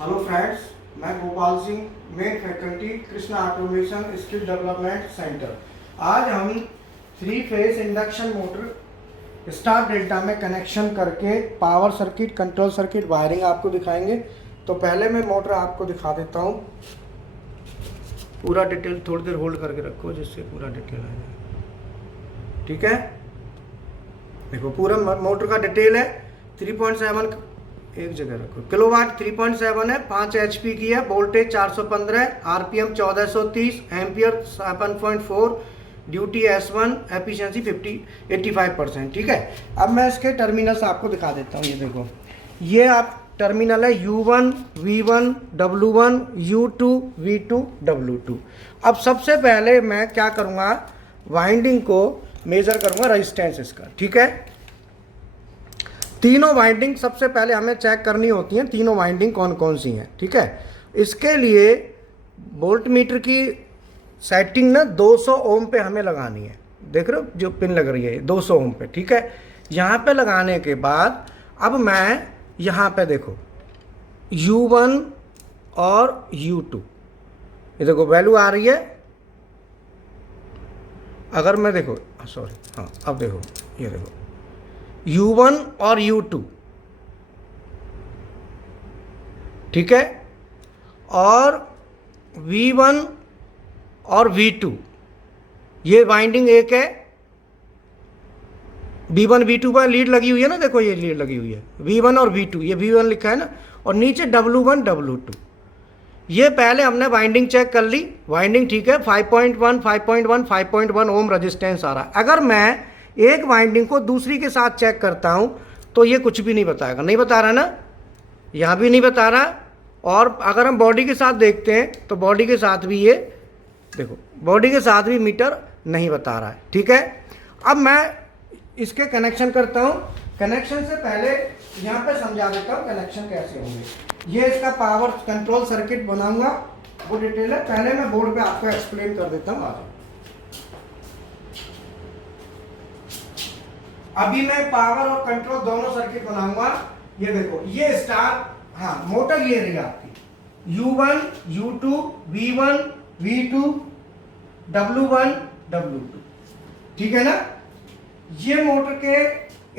Hello friends, मैं Gopal Singh, main faculty Krishna automation skill development centre. आज हम 3 phase induction motor star delta में connection करके power circuit, control circuit, wiring आपको दिखाएंगे। तो पहले मैं मोटर आपको दिखा देता हूँ, पूरा डिटेल। थोड़ी देर होल्ड करके रखो जिससे पूरा डिटेल आ जाए। ठीक है, देखो पूरा मोटर का डिटेल है। 3.7 एक जगह रखो, किलोवाट 3.7 है, 5 HP की है, voltage 415, RPM 1430, ampere 7.4, duty S1, efficiency 85%। ठीक है, अब मैं इसके टर्मिनल्स आपको दिखा देता हूँ। ये देखो, ये आप टर्मिनल है U1, V1, W1, U2, V2, W2। अब सबसे पहले मैं क्या करूँगा, वाइंडिंग को मेजर करूँगा, रेजिस्टेंस इसका। ठीक है, तीनों वाइंडिंग सबसे पहले हमें चेक करनी होती हैं, तीनों वाइंडिंग कौन कौन सी हैं। ठीक है, इसके लिए वोल्ट मीटर की सेटिंग ना 200 ओम पे हमें लगानी है। देख रहे हो जो पिन लग रही है 200 ओम पे। ठीक है, यहाँ पे लगाने के बाद अब मैं यहाँ पे देखो U1 और U2, ये देखो वैल्यू आ रही है। अगर मैं देखो सॉरी, हाँ अब देखो, ये देखो U1 और U2, ठीक है, और V1 और V2, ये वाइंडिंग एक है। V1 V2 पर लीड लगी हुई है ना, देखो ये लीड लगी हुई है, V1 और V2, ये V1 लिखा है ना, और नीचे W1 W2। ये पहले हमने वाइंडिंग चेक कर ली, वाइंडिंग ठीक है, 5.1 ओम रेजिस्टेंस आ रहा है। अगर मैं एक वाइंडिंग को दूसरी के साथ चेक करता हूं तो ये कुछ भी नहीं बताएगा, नहीं बता रहा ना, यहां भी नहीं बता रहा। और अगर हम बॉडी के साथ देखते हैं तो बॉडी के साथ भी ये देखो, बॉडी के साथ भी मीटर नहीं बता रहा है। ठीक है, अब मैं इसके कनेक्शन करता हूं। कनेक्शन से पहले यहां पे समझा देता हूं कनेक्शन कैसे होंगे। ये इसका पावर कंट्रोल सर्किट बनाऊंगा, वो डिटेल है। पहले मैं बोर्ड पे आपको एक्सप्लेन कर देता हूं। आज अभी मैं पावर और कंट्रोल दोनों सर्किट बनाऊंगा। ये देखो, ये स्टार, हाँ मोटर ये रही आपकी U1, U2, V1, V2, W1, W2। ठीक है ना, ये मोटर के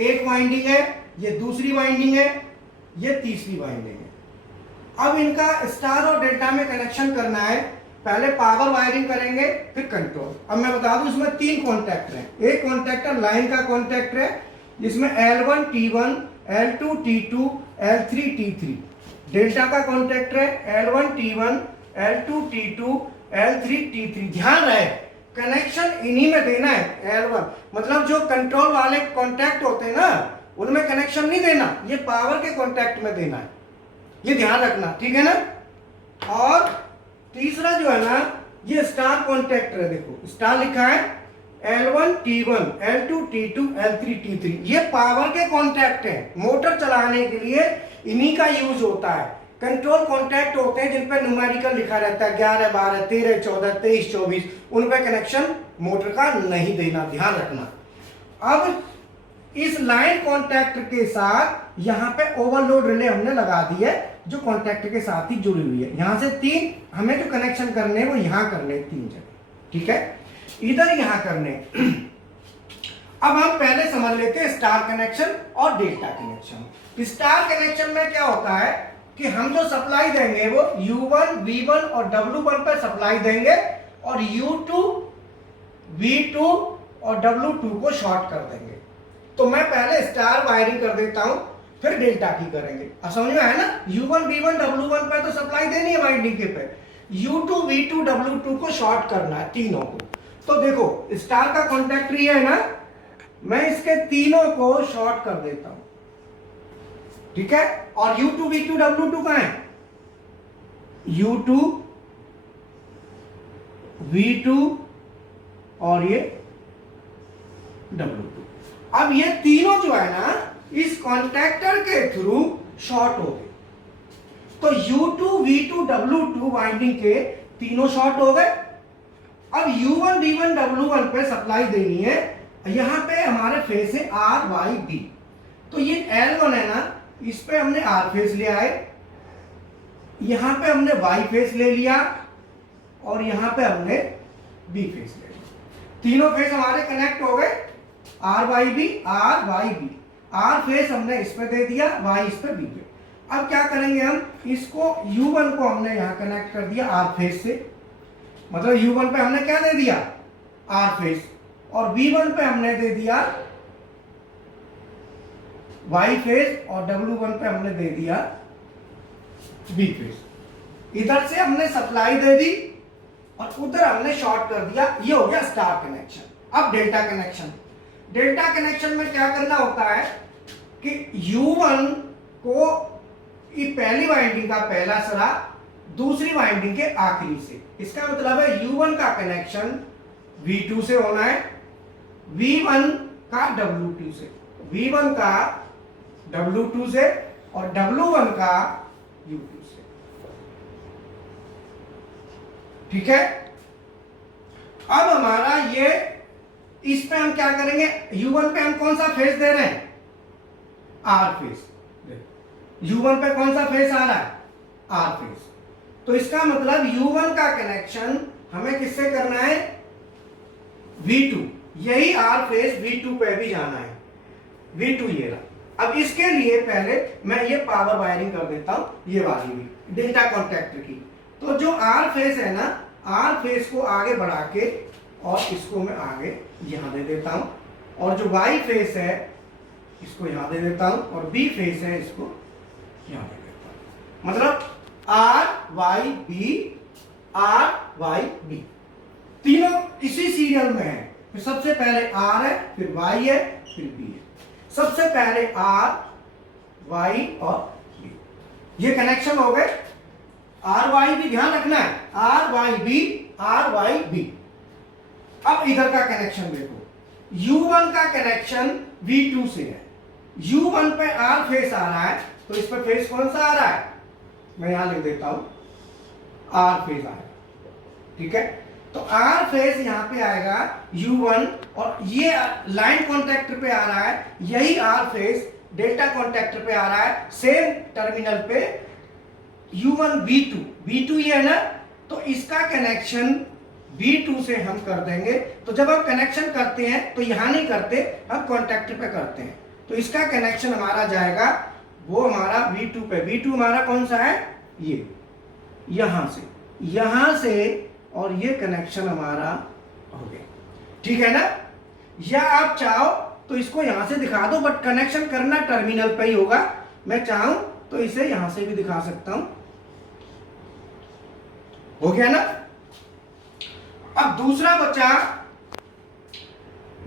एक वाइंडिंग है, ये दूसरी वाइंडिंग है, ये तीसरी वाइंडिंग है। अब इनका स्टार और डेल्टा में कनेक्शन करना है। पहले पावर वायरिंग करेंगे, फिर कंट्रोल। अब मैं बता दूं, इसमें 3 कॉन्टैक्टर हैं। एक कॉन्टैक्टर लाइन का कॉन्टैक्टर है, जिसमें L1 T1, L2 T2, L3 T3। Delta का कॉन्टैक्टर है L1 T1, L2 T2, L3 T3। ध्यान रहे, कनेक्शन इन्हीं में देना है। L1 मतलब जो कंट्रोल वाले कॉन्टैक्ट होते हैं ना, उनमें कनेक्शन नहीं देना, ये पावर के कॉन्टैक्ट में देना है, ये ध्यान रखना। ठीक है ना, और तीसरा जो है ना, ये स्टार कॉन्टैक्टर है। देखो स्टार लिखा है, L1 T1, L2 T2, L3 T3। ये पावर के कॉन्टैक्ट हैं। मोटर चलाने के लिए इन्हीं का यूज होता है। कंट्रोल कॉन्टैक्ट होते हैं जिन पर न्यूमेरिकल लिखा रहता है 11, 12, 13, 14, 23, 24। उन पर कनेक्शन मोटर का नहीं देना, ध्यान रखना। अब इस लाइन कॉन्टैक्टर के साथ यहां पे ओवरलोड रिले हमने लगा दी है, जो कॉन्टैक्टर के साथ ही जुड़ी हुई है। यहां से 3 हमें जो कनेक्शन करने हैं वो यहां करने 3 जगह। ठीक है, इधर यहां करने। अब हम पहले समझ लेते हैं स्टार कनेक्शन और डेल्टा कनेक्शन। स्टार कनेक्शन में क्या होता है कि हम जो सप्लाई देंगे वो U1, V1 और W1 पर सप्लाई देंगे, और U2, V2 और W2 को शॉर्ट कर देंगे। तो मैं पहले स्टार वायरिंग कर देता हूं, फिर डेल्टा की करेंगे। अब समझ में आया ना, U1, V1, W1 पे तो सप्लाई देनी है वाइंडिंग के पे, U2, V2, W2 को शॉर्ट करना है, तीनों को। तो देखो स्टार का कॉन्टैक्टर ये है ना, मैं इसके तीनों को शॉर्ट कर देता हूं। ठीक है, और U2, V2, W2 कहां है, U2, V2 और ये W2। अब ये तीनों जो है ना, इस कॉन्टैक्टर के थ्रू शॉर्ट हो गए। तो U2, V2, W2 वाइंडिंग के तीनों शॉर्ट हो गए। अब U1, V1, W1 पे सप्लाई देनी है। यहां पे हमारे फेस है R, Y, B। तो ये L1 है ना, इस पे हमने R फेस ले आए, यहां पे हमने वाई फेस ले लिया और यहां पे हमने बी फेस ले लिया, तीनों फेस हमारे कनेक्ट हो गए, R Y B, R Y B. R phase हमने इस पे दे दिया, वाई इस पे, बी पे। अब क्या करेंगे हम, इसको U1 को हमने यहां कनेक्ट कर दिया आर फेस से, मतलब U1 पे हमने क्या दे दिया, आर फेस, और V1 पे हमने दे दिया वाई फेस, और W1 पे हमने दे दिया बी फेस। इधर से हमने सप्लाई दे दी और उधर हमने शॉर्ट कर दिया, ये हो गया स्टार कनेक्शन। अब डेल्टा कनेक्शन, डेल्टा कनेक्शन में क्या करना होता है कि U1 को पहली वाइंडिंग का पहला सिरा दूसरी वाइंडिंग के आखिरी से, इसका मतलब है U1 का कनेक्शन V2 से होना है, V1 का W2 से, V1 का W2 से, और W1 का U2 से। ठीक है, अब हमारा ये, इस पे हम क्या करेंगे, U1 पे हम कौन सा फेस दे रहे हैं, आर फेस। U1 पे कौन सा फेस आ रहा है, आर फेस। तो इसका मतलब U1 का कनेक्शन हमें किससे करना है, V2, यही आर फेस V2 पे भी जाना है, V2 ये रहा। अब इसके लिए पहले मैं ये पावर वायरिंग कर देता हूं, ये वाली भी डेल्टा कॉन्टैक्टर की। तो जो आर फेस है ना, आर फेस को आगे बढ़ा के और इसको मैं आगे यहां दे देता हूं, और जो वाई फेस है इसको यहां दे देता हूं, और बी फेस है इसको यहां दे देता हूं। मतलब R Y B, R Y B, तीनों इसी सीरियल में है। फिर सबसे पहले आर है, फिर वाई है, फिर बी है। सबसे पहले आर वाई और बी, ये कनेक्शन हो गए। आर वाई बी ध्यान रखना है, R Y B, R Y B. अब इधर का कनेक्शन देखो, U1 का कनेक्शन V2 से है, U1 पे आर फेस आ रहा है, तो इस पे फेस कौन सा आ रहा है, मैं यहां लिख देता हूं, आर फेस आएगा। ठीक है, तो आर फेस यहां पे आएगा U1, और ये लाइन कॉन्टैक्टर पे आ रहा है, यही आर फेस डेल्टा कॉन्टैक्टर पे आ रहा है, सेम टर्मिनल पे U1 V2, V2 ये है ना, तो इसका कनेक्शन V2 से हम कर देंगे। तो जब हम कनेक्शन करते हैं तो यहां नहीं करते, हम कॉन्टैक्टर पे करते हैं, तो इसका कनेक्शन हमारा जाएगा वो हमारा V2 पे। V2 हमारा कौन सा है, ये यहां से और ये कनेक्शन हमारा हो गया। ठीक है ना, या आप चाहो तो इसको यहां से दिखा दो, बट कनेक्शन करना टर्मिनल पे ही होगा। मैं चाहूं तो इसे यहां से भी दिखा सकता हूं, हो गया ना। अब दूसरा बचा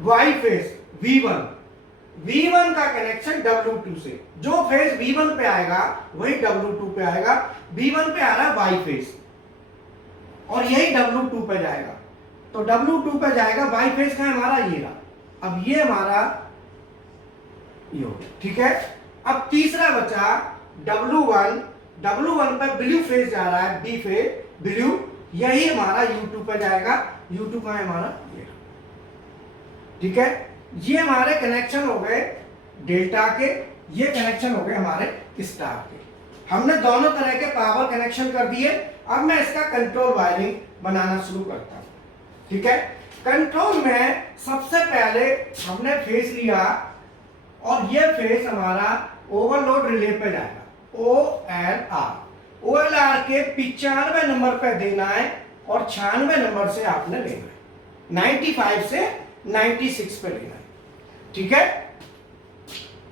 वाई फेस V1, V1 का कनेक्शन W2 से, जो फेस V1 पे आएगा वही W2 पे आएगा। V1 पे आ रहा है वाई फेस, और यही W2 पे जाएगा, तो W2 पे जाएगा। वाई फेस का हमारा ये रहा, अब ये हमारा ये हो गया। ठीक है, अब तीसरा बचा W1, W1 पे ब्लू फेस जा रहा है, बी फेस ब्लू, यही हमारा U2 पे जाएगा, U2 का है हमारा ये। ठीक है, ये हमारे कनेक्शन हो गए डेल्टा के, ये कनेक्शन हो गए हमारे स्टार के। हमने दोनों तरह के पावर कनेक्शन कर दिए। अब मैं इसका कंट्रोल वायरिंग बनाना शुरू करता हूं। ठीक है, कंट्रोल में सबसे पहले हमने फेस लिया, और ये फेस हमारा ओवरलोड रिले पे जाएगा, OLR। OLR के 95 नंबर पे देना है, और 96 नंबर से आपने लेना है, 95 से 96 पे लेना है। ठीक है,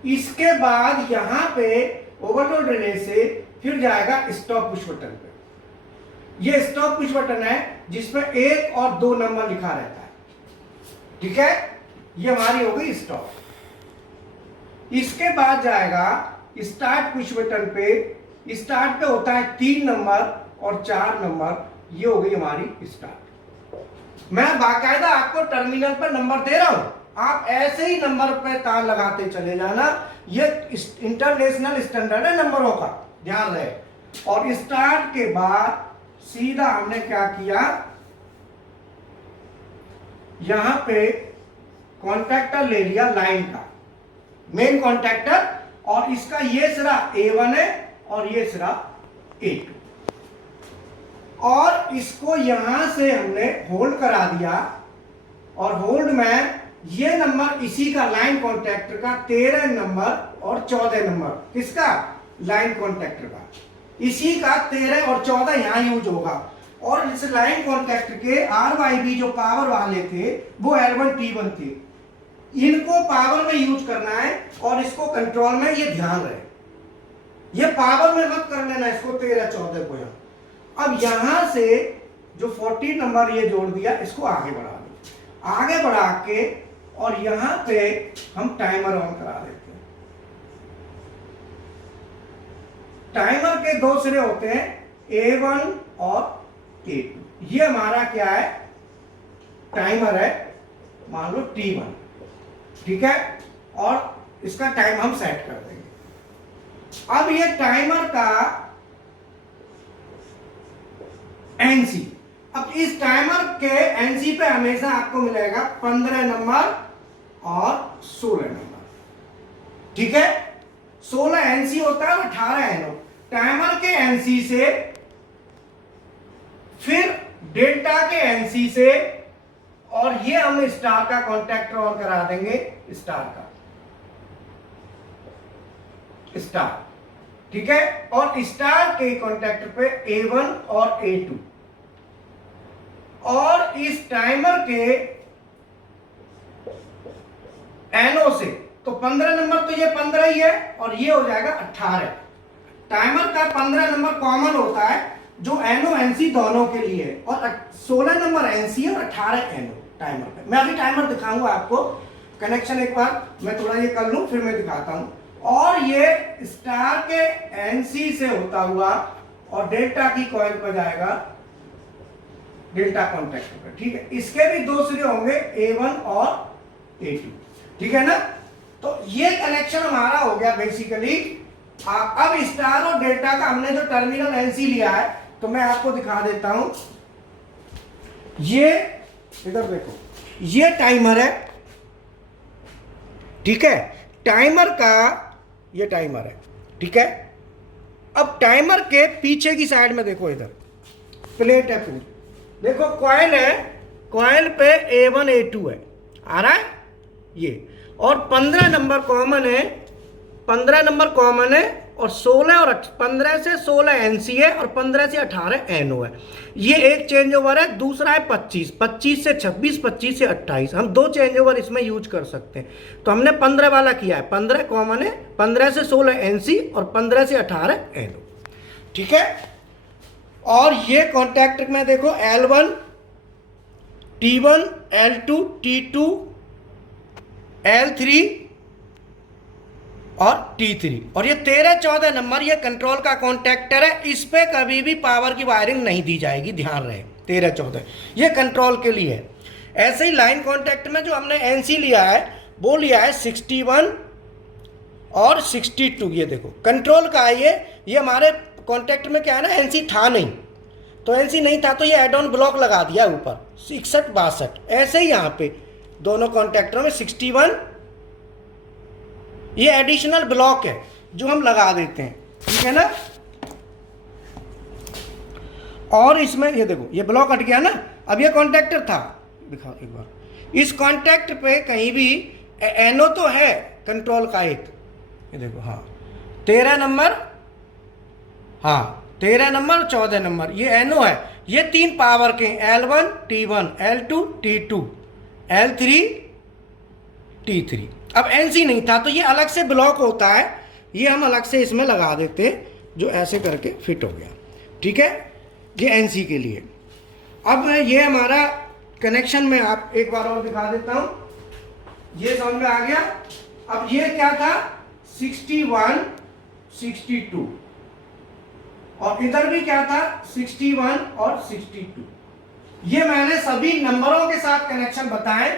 इसके बाद यहां पे ओवरलोड रिले से फिर जाएगा स्टॉप पुश बटन पे। ये स्टॉप पुश बटन है जिसपे 1 और 2 नंबर लिखा रहता है। ठीक है, ये हमारी हो गई स्टॉप। इसके बाद जाएगा स्टार्ट पुश बटन पे। स्टार्ट पे होता है 3 नंबर और 4 नंबर, ये हो गई हमारी स्टार्ट। मैं बाकायदा आपको टर्मिनल पर नंबर दे रहा हूं, आप ऐसे ही नंबर पे तार लगाते चले जाना। ये इंटरनेशनल स्टैंडर्ड है नंबरों का, ध्यान रहे। और स्टार्ट के बाद सीधा हमने क्या किया, यहां पे कॉन्टैक्टर ले लिया लाइन का, मेन कॉन्टैक्टर, और इसका ये सिरा A1 है और ये सिरा A2। और इसको यहां से हमने होल्ड करा दिया, और होल्ड में ये नंबर इसी का लाइन कॉन्टैक्टर का 13 नंबर और 14 नंबर, किसका? लाइन कॉन्टैक्टर का, इसी का 13 और 14 यहां यूज होगा। और इस लाइन कॉन्टैक्टर के RYB जो पावर वाले थे वो L1 T1 थे, इनको पावर में यूज करना है और इसको कंट्रोल में, ये ध्यान रहे, ये पावर में मत कर लेना इसको 13 14 को। यहां अब यहां से जो 14 नंबर ये जोड़ दिया, इसको आगे बढ़ा दो, आगे बढ़ा के और यहां पे हम टाइमर ऑन करा देते हैं। टाइमर के दो सिरे होते हैं, A1 और A2। ये हमारा क्या है? टाइमर है, मान लो T1, ठीक है, और इसका टाइम हम सेट कर देंगे। अब ये टाइमर का NC, अब इस टाइमर के NC पे हमेशा आपको मिलेगा 15 नंबर और 16 नंबर, ठीक है। 16 NC होता है और 18 NO। टाइमर के NC से, फिर डेल्टा के NC से, और ये हम स्टार का कॉन्टैक्टर ऑन करा देंगे, स्टार का, स्टार, ठीक है। और स्टार के कॉन्टैक्टर पे A1 और A2, और इस टाइमर के NO से, तो 15 नंबर तो ये 15 ही है और ये हो जाएगा 18। टाइमर का 15 नंबर कॉमन होता है जो NO NC दोनों के लिए है, और 16 नंबर NC और 18 NO टाइमर पे। मैं अभी टाइमर दिखाऊंगा आपको, कनेक्शन एक बार मैं थोड़ा ये कर लूं फिर मैं दिखाता हूं। और ये स्टार के NC से होता हुआ और डेल्टा की कॉइल पर जाएगा, डेल्टा कॉन्टैक्टर पर, ठीक है। इसके भी दो सिरे होंगे, A1 और A2, ठीक है ना। तो ये कनेक्शन हमारा हो गया बेसिकली। अब स्टार और डेल्टा का हमने जो टर्मिनल NC लिया है, तो मैं आपको दिखा देता हूं। ये इधर देखो, ये टाइमर है, ठीक है। टाइमर का ये टाइमर है, ठीक है। अब टाइमर के पीछे की साइड में देखो, इधर प्लेट है पूरी, देखो कॉइल है, कॉइल पे A1 A2 है, आ रहा है ये, और 15 नंबर कॉमन है, 15 नंबर कॉमन है, और 16 और 15 से 16 NC है, और 15 से 18 NO है। ये एक चेंज ओवर है, दूसरा है 25, 25 से 26, 25 से 28। हम दो चेंज ओवर इसमें यूज कर सकते हैं। तो हमने 15 वाला किया है, 15 कॉमन है, 15 से 16 NC और 15 से 18 NO, ठीक है। और ये कॉन्टैक्ट में देखो L1 T1, L2 T2, L3 और T3, और ये 13 14 नंबर ये कंट्रोल का कॉन्टैक्टर है। इस पे कभी भी पावर की वायरिंग नहीं दी जाएगी, ध्यान रहे। 13 14 ये कंट्रोल के लिए है। ऐसे ही लाइन कॉन्टैक्ट में जो हमने NC लिया है वो लिया है 61 और 62। ये देखो कंट्रोल का है ये हमारे कॉन्टैक्ट में क्या है ना, NC था नहीं, तो NC नहीं था तो ये एड ऑन ब्लॉक लगा दिया ऊपर 61 62। ऐसे ही यहाँ पे दोनों कॉन्टैक्टरों में 61 ये एडिशनल ब्लॉक है जो हम लगा देते हैं, ठीक है ना। और इसमें ये देखो ये ब्लॉक हट गया ना। अब ये कॉन्टैक्टर था, दिखाओ एक बार, इस कॉन्टैक्ट पे कहीं भी NO तो है कंट्रोल का एक, ये देखो, हाँ 13 नंबर, हाँ 13 नंबर 14 नंबर ये NO है। ये 3 पावर के L1 T1, L2 T2, L3 T3। अब NC नहीं था तो ये अलग से ब्लॉक होता है, ये हम अलग से इसमें लगा देते जो ऐसे करके फिट हो गया, ठीक है। ये NC के लिए। अब ये हमारा कनेक्शन में आप एक बार और दिखा देता हूं, ये समझ में आ गया। अब ये क्या था 61 62, और इधर भी क्या था 61 और 62। ये मैंने सभी नंबरों के साथ कनेक्शन बताए।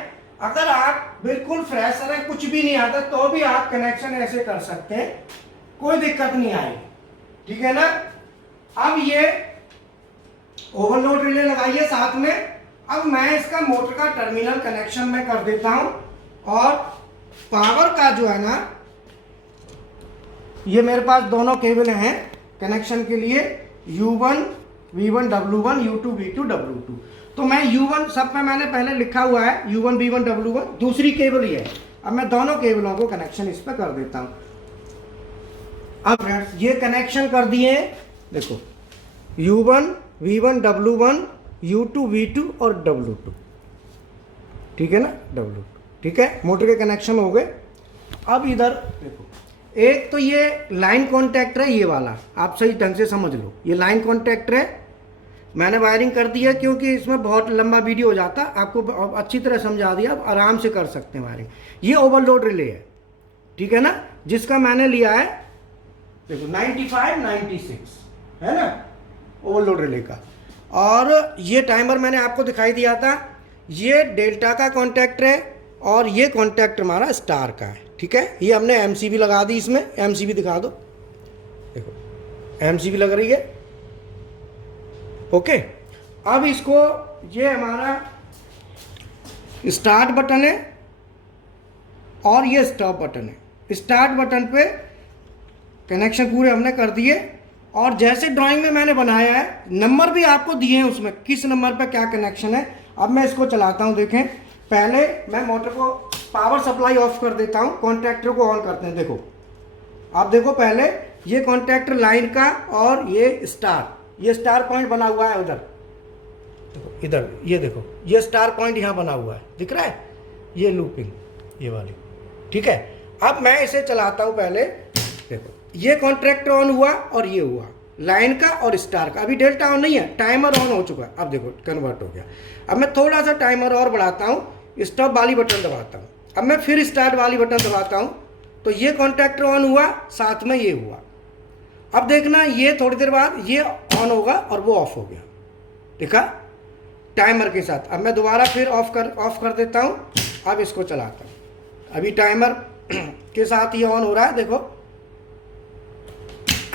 अगर आप बिल्कुल फ्रेशर है, कुछ भी नहीं आता, तो भी आप कनेक्शन ऐसे कर सकते हैं, कोई दिक्कत नहीं आएगी, ठीक है ना। अब ये ओवरलोड रिले लगाइए साथ में। अब मैं इसका मोटर का टर्मिनल कनेक्शन में कर देता हूं, और पावर का जो है ना, ये मेरे पास दोनों केबल हैं कनेक्शन के लिए, U1 V1 W1 U2 V2 W2। तो मैं U1 सब में मैंने पहले लिखा हुआ है U1 V1 W1, दूसरी केबल ही है। अब मैं दोनों केबलों को कनेक्शन इस पर कर देता हूं। अब फ्रेंड्स ये कनेक्शन कर दिए, देखो U1 V1 W1 U2 V2 और W2, ठीक है ना, W2, ठीक है, मोटर के कनेक्शन हो गए। अब इधर देखो, एक तो ये लाइन कॉन्टैक्टर है, ये वाला आप सही ढंग से समझ लो, ये लाइन कॉन्टैक्टर है। मैंने वायरिंग कर दी है क्योंकि इसमें बहुत लंबा वीडियो हो जाता, आपको अच्छी तरह समझा दिया, आप आराम से कर सकते हैं वायरिंग। ये ओवरलोड रिले है, ठीक है ना, जिसका मैंने लिया है देखो 95 96 है ना, ओवरलोड रिले का। और ये टाइमर मैंने आपको दिखाई दिया था, ये डेल्टा का कॉन्टैक्टर है और ये कॉन्टैक्टर हमारा स्टार का है, ठीक है। ये हमने एमसीबी लगा दी, इसमें एमसीबी दिखा दो, देखो एमसीबी लग रही है, ओके। अब इसको, ये हमारा स्टार्ट बटन है और ये स्टॉप बटन है। स्टार्ट बटन पे कनेक्शन पूरे हमने कर दिए, और जैसे ड्राइंग में मैंने बनाया है, नंबर भी आपको दिए हैं उसमें, किस नंबर पे क्या कनेक्शन है। अब मैं इसको चलाता हूं, देखें। पहले मैं मोटर को पावर सप्लाई ऑफ कर देता हूं, कॉन्टैक्टर को ऑन करते हैं। देखो आप देखो, पहले ये कॉन्टैक्टर लाइन का और ये स्टार पॉइंट बना हुआ है उधर, इधर ये देखो, ये स्टार पॉइंट यहाँ बना हुआ है, दिख रहा है, ये लूपिंग ये वाली, ठीक है। अब मैं इसे चलाता हूं, पहले देखो ये कॉन्ट्रैक्टर ऑन हुआ और ये हुआ लाइन का और स्टार का। अभी डेल्टा ऑन नहीं है, टाइमर ऑन हो चुका है। अब देखो कन्वर्ट हो गया। अब मैं थोड़ा सा टाइमर और बढ़ाता हूँ, स्टॉप वाली बटन दबाता हूँ। अब मैं फिर स्टार्ट वाली बटन दबाता हूँ, तो ये कॉन्ट्रैक्टर ऑन हुआ, साथ में ये हुआ। अब देखना, ये थोड़ी देर बाद ये ऑन होगा और वो ऑफ हो गया, देखा, टाइमर के साथ। अब मैं दोबारा फिर ऑफ कर देता हूँ। अब इसको चलाता हूँ, अभी टाइमर के साथ ये ऑन हो रहा है, देखो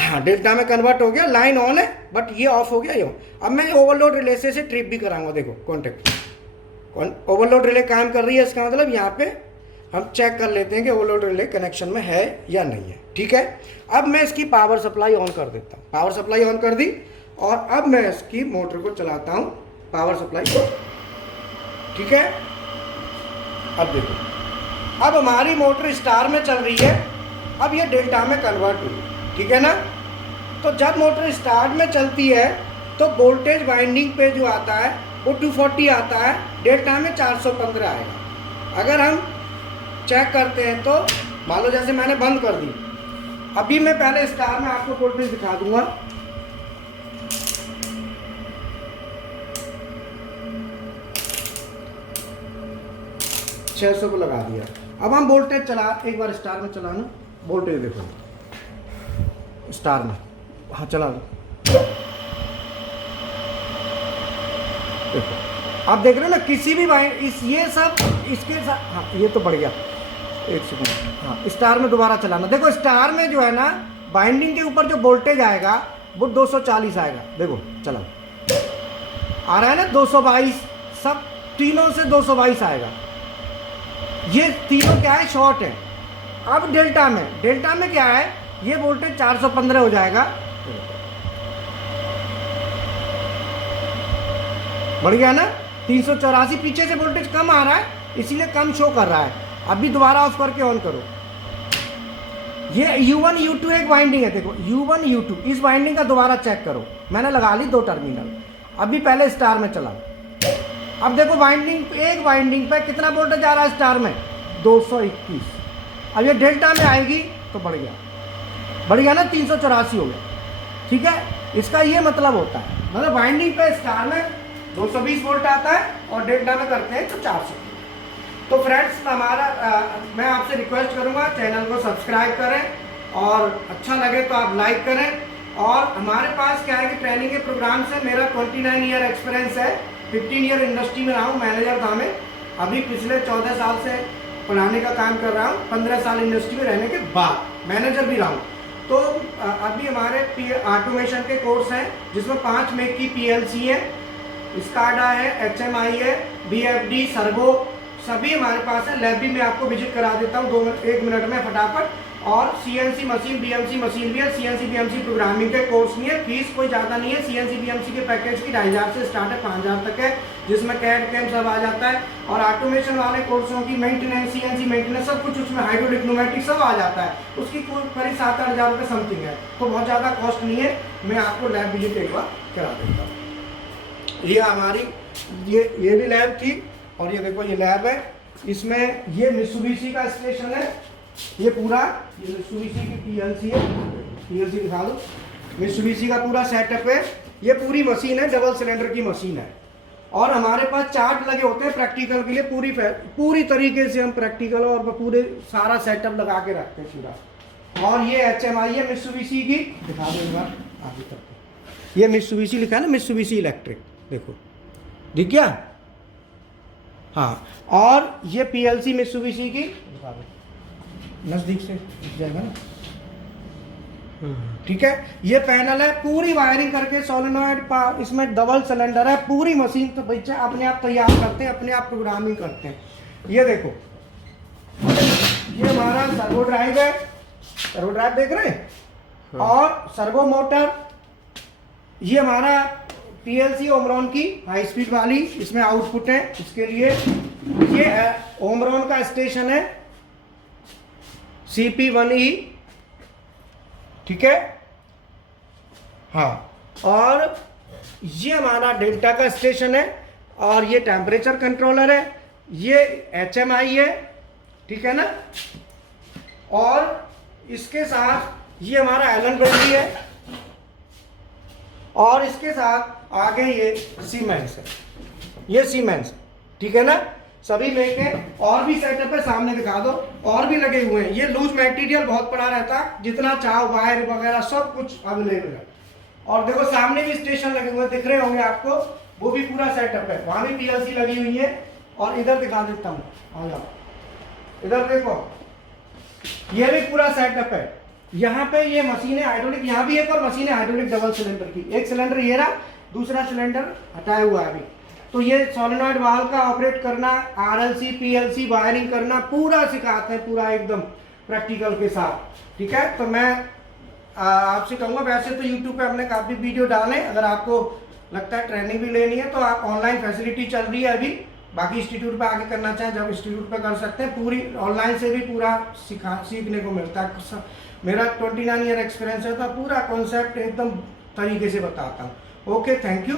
हाँ, डेल्टा में कन्वर्ट हो गया, लाइन ऑन है बट ये ऑफ हो गया, ये। अब मैं ओवरलोड रिले से ट्रिप भी कराऊंगा, देखो कॉन्टैक्ट ओवरलोड रिले काम कर रही है, इसका मतलब यहाँ पे हम चेक कर लेते हैं कि ओवरलोड रिले कनेक्शन में है या नहीं है, ठीक है। अब मैं इसकी पावर सप्लाई ऑन कर देता हूँ, पावर सप्लाई ऑन कर दी, और अब मैं इसकी मोटर को चलाता हूँ, पावर सप्लाई, ठीक है। अब देखो, अब हमारी मोटर स्टार में चल रही है, अब ये डेल्टा में कन्वर्ट हुई, ठीक है ना। तो जब मोटर स्टार्ट में चलती है तो वोल्टेज वाइंडिंग पे जो आता है वो 240 आता है, डेल्टा में 415 आएगा। अगर हम चेक करते हैं तो मान लो जैसे मैंने बंद कर दी, अभी मैं पहले स्टार में आपको वोल्टेज दिखा दूंगा, छह 600 को लगा दिया। अब हम वोल्टेज चला, एक बार स्टार में चलाना, वोल्टेज देखो स्टार में, हाँ चला दो, देखो आप देख रहे हो ना, किसी भी वाइंड ये सब इसके साथ, हाँ ये तो बढ़ गया, एक सेकंड, हाँ स्टार में दोबारा चलाना। देखो स्टार में जो है ना, बाइंडिंग के ऊपर जो वोल्टेज आएगा वो 240 आएगा, देखो चला आ रहा है ना, 222, सब तीनों से 222 आएगा। ये तीनों क्या है, शॉर्ट है। अब डेल्टा में क्या है, ये वोल्टेज 415 हो जाएगा, बढ़ गया ना, 384। पीछे से वोल्टेज कम आ रहा है, इसीलिए कम शो कर रहा है। अभी दोबारा ऑफ करके ऑन करो। ये U1 U2 एक वाइंडिंग है, देखो U1 U2, इस वाइंडिंग का दोबारा चेक करो, मैंने लगा ली 2 टर्मिनल। अभी पहले स्टार में चला, अब देखो वाइंडिंग, एक वाइंडिंग पे कितना वोल्टेज आ रहा है स्टार में, 221। अब ये डेल्टा में आएगी तो बढ़ गया ना, 384 हो गया, ठीक है। इसका ये मतलब होता है, मतलब वाइंडिंग पे स्टार में 220 वोल्ट आता है और डेल्टा में करते हैं तो 400। तो फ्रेंड्स हमारा मैं आपसे रिक्वेस्ट करूंगा, चैनल को सब्सक्राइब करें और अच्छा लगे तो आप लाइक करें। और हमारे पास क्या है कि ट्रेनिंग के प्रोग्राम से मेरा 29 ईयर एक्सपीरियंस है, 15 ईयर इंडस्ट्री में रहा हूँ, मैनेजर था मैं। अभी पिछले 14 साल से पढ़ाने का काम कर रहा हूँ, 15 साल इंडस्ट्री में रहने के बाद मैनेजर भी रहा हूँ। तो अभी हमारे ऑटोमेशन के कोर्स हैं जिसमें 5 मेक की PLC है, स्काडा है, HMI है, BFD, सर्वो सभी हमारे पास है। लैब भी मैं आपको विजिट करा देता हूँ 1 मिनट में फटाफट। और सीएनसी मशीन, बीएमसी मशीन भी है। सीएनसी बीएमसी प्रोग्रामिंग के कोर्स नहीं है, फीस कोई ज़्यादा नहीं है। सीएनसी बीएमसी के पैकेज की 2,500 से स्टार्ट है, 5,000 तक है, जिसमें कैड कैम सब आ जाता है। और ऑटोमेशन वाले कोर्सों की मेंटेनेंस, सीएनसी मेंटेनेंस सब कुछ उसमें, हाइड्रोलिक न्यूमेटिक सब आ जाता है। उसकी करीब 7-8 हज़ार रुपये समथिंग है, तो बहुत ज़्यादा कॉस्ट नहीं है। मैं आपको लैब विजिट एक बार करा देता हूँ। ये हमारी ये भी लैब थी। और ये देखो ये लैब है, इसमें ये मित्सुबिशी का स्टेशन है। ये पूरा ये मित्सुबिशी की पीएलसी है, पीएलसी दिखा दो। मित्सुबिशी का पूरा सेटअप है। ये पूरी मशीन है, डबल सिलेंडर की मशीन है। और हमारे पास चार्ट लगे होते हैं प्रैक्टिकल के लिए, पूरी तरीके से हम प्रैक्टिकल और पूरे सारा सेटअप लगा के रखते हैं पूरा। और ये HMI है मित्सुबिशी की, दिखा दो एक बार आगे करके। ये मित्सुबिशी लिखा है ना, मित्सुबिशी इलेक्ट्रिक, देखो दिख गया। हाँ, और ये पीएलसी मित्सुबिशी की, दिखा दो नजदीक से दिख जाएगा ना, ठीक है। ये पैनल है, पूरी वायरिंग करके सोलेनॉइड, इसमें डबल सिलेंडर है। पूरी मशीन तो बच्चे अपने आप तैयार करते हैं, अपने आप प्रोग्रामिंग करते हैं। ये देखो, ये हमारा सर्वो ड्राइव है, सर्वो ड्राइव देख रहे हैं। और सर्वो मोटर, ये हमारा पीएलसी ओमरॉन की हाई स्पीड वाली, इसमें आउटपुट है इसके लिए। ये ओमरॉन का स्टेशन है CP1E, ठीक है। हाँ, और ये हमारा डेल्टा का स्टेशन है। और ये टेम्परेचर कंट्रोलर है, ये HMI है, ठीक है ना। और इसके साथ ये हमारा एलन ब्रेडली है। और इसके साथ आगे ये सीमेंस है, ये सीमेंस, ठीक है ना। सभी लेके और भी सेटअप है, सामने दिखा दो, और भी लगे हुए हैं। ये लूज मटेरियल बहुत पड़ा रहता है, जितना चाहो वायर वगैरह सब कुछ अवेलेबल है। और देखो सामने भी स्टेशन लगे हुए दिख रहे होंगे आपको, वो भी पूरा सेटअप है, वहां भी पीएलसी लगी हुई है। और इधर दिखा देता हूँ, आ जाओ इधर देखो, ये भी पूरा सेटअप है। यहाँ पे ये मशीन है हाइड्रोलिक, यहाँ भी एक और मशीन है हाइड्रोलिक डबल सिलेंडर की। एक सिलेंडर ये रहा, दूसरा सिलेंडर हटाया हुआ है अभी। तो ये सोलेनॉइड वाल्व का ऑपरेट करना, RLC PLC वायरिंग करना पूरा सिखाते हैं, पूरा एकदम प्रैक्टिकल के साथ, ठीक है। तो मैं आपसे कहूँगा, वैसे तो YouTube पे हमने काफ़ी वीडियो डाले, अगर आपको लगता है ट्रेनिंग भी लेनी है तो आप, ऑनलाइन फैसिलिटी चल रही है अभी। बाकी इंस्टीट्यूट पे आगे करना चाहें जब इंस्टीट्यूट पे कर सकते हैं, पूरी ऑनलाइन से भी पूरा सीखने को मिलता है। मेरा 29 ईयर एक्सपीरियंस है, तो पूरा कॉन्सेप्ट एकदम तरीके से बताता हूँ। Okay, thank you.